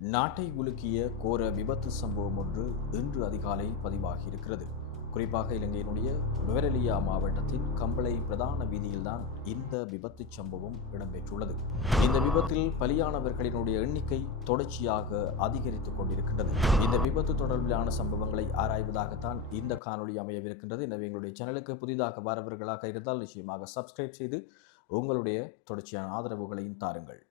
நாட்டை உலுக்கிய கோர விபத்து சம்பவம் ஒன்று இன்று அதிகாலை பதிவாகியிருக்கிறது. குறிப்பாக இலங்கையினுடைய நுவரெலியா மாவட்டத்தின் கம்பளை பிரதான வீதியில்தான் இந்த விபத்து சம்பவம் இடம்பெற்றுள்ளது. இந்த விபத்தில் பலியானவர்களினுடைய எண்ணிக்கை தொடர்ச்சியாக அதிகரித்துக் கொண்டிருக்கின்றது. இந்த விபத்து தொடர்பிலான சம்பவங்களை ஆராய்வதாகத்தான் இந்த காணொளி அமையவிருக்கின்றது. எனவே எங்களுடைய சேனலுக்கு புதிதாக வரவர்களாக இருந்தால் நிச்சயமாக சப்ஸ்கிரைப் செய்து உங்களுடைய தொடர்ச்சியான ஆதரவுகளையும் தாருங்கள்.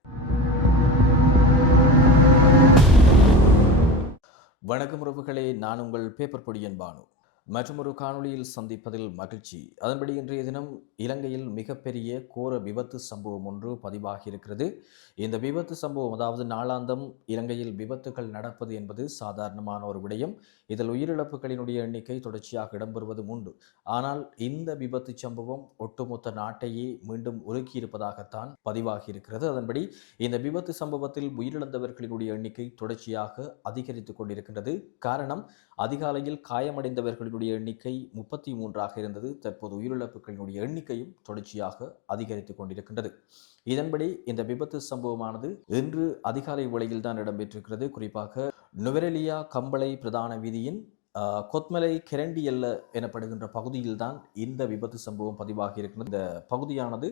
வணக்கம் உறவுகளே நான் உங்கள் பேப்பர் பொடியன் பானு. மற்றொரு காணொளியில் சந்திப்பதில் மகிழ்ச்சி. அதன்படி இன்றைய தினம் இலங்கையில் மிகப்பெரிய கோர விபத்து சம்பவம் ஒன்று பதிவாகி இருக்கிறது இந்த விபத்து சம்பவம் அதாவது நாளாந்தம் இலங்கையில் விபத்துகள் நடப்பது என்பது சாதாரணமான ஒரு விடயம். இதில் உயிரிழப்புகளினுடைய எண்ணிக்கை தொடர்ச்சியாக இடம்பெறுவதும் உண்டு. ஆனால் இந்த விபத்து சம்பவம் ஒட்டுமொத்த நாட்டையே மீண்டும் உருக்கியிருப்பதாகத்தான் பதிவாகி இருக்கிறது அதன்படி இந்த விபத்து சம்பவத்தில் உயிரிழந்தவர்களினுடைய எண்ணிக்கை தொடர்ச்சியாக அதிகரித்துக் கொண்டிருக்கின்றது. காரணம் அதிகாலையில் காயமடைந்தவர்களுடைய எண்ணிக்கை முப்பத்தி மூன்றாக இருந்தது. தற்போது உயிரிழப்புகளினுடைய எண்ணிக்கையும் தொடர்ச்சியாக அதிகரித்துக் கொண்டிருக்கின்றது. இதன்படி இந்த விபத்து சம்பவமானது இன்று அதிகாலை வேளையில் தான் இடம்பெற்றிருக்கிறது. குறிப்பாக நுவரெலியா கம்பளை பிரதான வீதியின் கொத்மலை கெரண்டி எல்ல எனப்படுகின்ற பகுதியில்தான் இந்த விபத்து சம்பவம் பதிவாகி இருக்கிறது இந்த பகுதியானது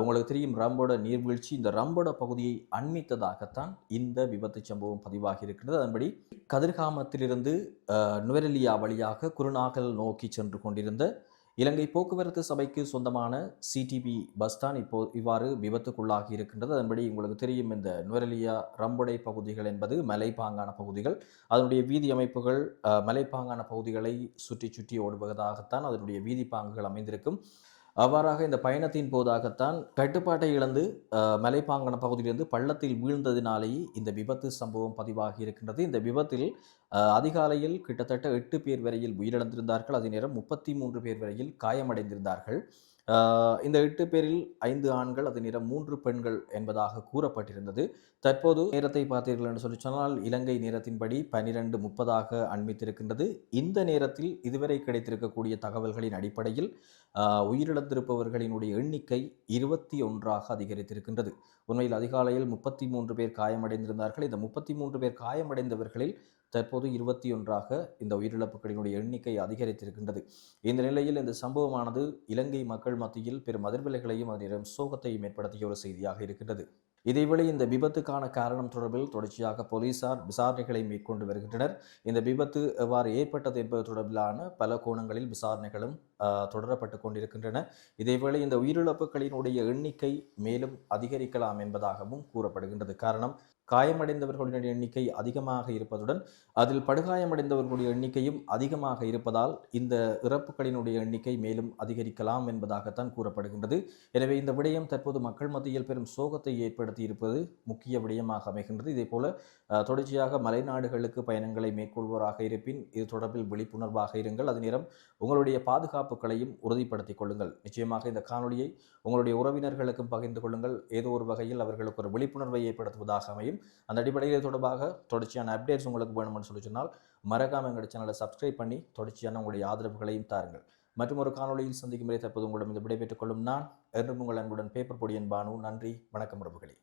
உங்களுக்கு தெரியும் ரம்போட நீர்வீழ்ச்சி இந்த ரம்போட பகுதியை அண்மித்ததாகத்தான் இந்த விபத்து சம்பவம் பதிவாகி இருக்கிறது. அதன்படி கதிர்காமத்திலிருந்து நுவரெலியா வழியாக குருநாகல் நோக்கி சென்று கொண்டிருந்த இலங்கை போக்குவரத்து சபைக்கு சொந்தமான சிடிபி பஸ் தான் இப்போ இவ்வாறு விபத்துக்குள்ளாகி இருக்கின்றது. அதன்படி உங்களுக்கு தெரியும் இந்த நுவரெலியா ரம்பொடை பகுதிகள் என்பது மலைப்பாங்கான பகுதிகள். அதனுடைய வீதி அமைப்புகள் மலைப்பாங்கான பகுதிகளை சுற்றி சுற்றி ஓடுவதாகத்தான் அதனுடைய வீதி பாங்குகள் அமைந்திருக்கும். அவ்வாறாக இந்த பயணத்தின் போதாகத்தான் கட்டுப்பாட்டை இழந்து மலைப்பாங்கன பகுதியிலிருந்து பள்ளத்தில் வீழ்ந்ததினாலேயே இந்த விபத்து சம்பவம் பதிவாகி இருக்கின்றது. இந்த விபத்தில் அதிகாலையில் கிட்டத்தட்ட எட்டு பேர் வரையில் உயிரிழந்திருந்தார்கள். அதே நேரம் முப்பத்தி மூன்று பேர் வரையில் காயமடைந்திருந்தார்கள். இந்த எட்டு பேரில் ஐந்து ஆண்கள் அது நேரம் மூன்று பெண்கள் என்பதாக கூறப்பட்டிருந்தது. தற்போது நேரத்தை பார்த்தீர்கள் என்று சொல்லி சொன்னால் இலங்கை நேரத்தின்படி பனிரெண்டு முப்பதாக அண்மித்திருக்கின்றது. இந்த நேரத்தில் இதுவரை கிடைத்திருக்கக்கூடிய தகவல்களின் அடிப்படையில் உயிரிழந்திருப்பவர்களினுடைய எண்ணிக்கை இருபத்தி ஒன்றாக அதிகரித்திருக்கின்றது. உண்மையில் அதிகாலையில் முப்பத்தி மூன்று பேர் காயமடைந்திருந்தார்கள். இந்த முப்பத்தி மூன்று பேர் காயமடைந்தவர்களில் தற்போது இருபத்தி ஒன்றாக இந்த உயிரிழப்புகளினுடைய எண்ணிக்கை அதிகரித்திருக்கின்றது. இந்த நிலையில் இந்த சம்பவமானது இலங்கை மக்கள் மத்தியில் பெரும் அதிர்வலைகளையும் அதனிடம் சோகத்தையும் ஏற்படுத்திய ஒரு செய்தியாக இருக்கின்றது. இதேவேளை இந்த விபத்துக்கான காரணம் தொடர்பில் தொடர்ச்சியாக போலீசார் விசாரணைகளை மேற்கொண்டு வருகின்றனர். இந்த விபத்து எவ்வாறு ஏற்பட்டது என்பது தொடர்பிலான பல கோணங்களில் விசாரணைகளும் தொடரப்பட்டு கொண்டிருக்கின்றன. இதேவேளை இந்த உயிரிழப்புகளினுடைய எண்ணிக்கை மேலும் அதிகரிக்கலாம் என்பதாகவும் கூறப்படுகின்றது. காரணம் காயமடைந்தவர்களுடைய எண்ணிக்கை அதிகமாக இருப்பதுடன் அதில் படுகாயமடைந்தவர்களுடைய எண்ணிக்கையும் அதிகமாக இருப்பதால் இந்த இறப்புகளினுடைய எண்ணிக்கை மேலும் அதிகரிக்கலாம் என்பதாகத்தான் கூறப்படுகின்றது. எனவே இந்த விடயம் தற்போது மக்கள் மத்தியில் பெரும் சோகத்தை ஏற்படுத்தி இருப்பது முக்கிய விடயமாக அமைகின்றது. இதே போல தொடர்ச்சியாக மலைநாடுகளுக்கு பயணங்களை மேற்கொள்வோராக இருப்பின் இது தொடர்பில் விழிப்புணர்வாக இருங்கள். அதே நேரம் உங்களுடைய பாதுகாப்பு பாதுகாப்புகளையும் உறுதிப்படுத்திக் கொள்ளுங்கள். நிச்சயமாக இந்த காணொலியை உங்களுடைய உறவினர்களுக்கும் பகிர்ந்து கொள்ளுங்கள். ஏதோ ஒரு வகையில் அவர்களுக்கு ஒரு விழிப்புணர்வை ஏற்படுத்துவதாக அமையும். அந்த அடிப்படையில் தொடர்பாக தொடர்ச்சியான அப்டேட்ஸ் உங்களுக்கு வேணும்னு சொல்லி சொன்னால் மறக்காம எங்களுடைய சேனலை சப்ஸ்கிரைப் பண்ணி தொடர்ச்சியான உங்களுடைய ஆதரவுகளையும் தாருங்கள். மற்றும் ஒரு காணொலியில் சந்திக்கும் முறை தற்போது உங்களிடம் இந்த விடைபெற்றுக் கொள்ளும் நான் என்றும் உங்கள் அன்புடன் பேப்பர் பொடியன் பானு. நன்றி வணக்கம் உறவுகளே.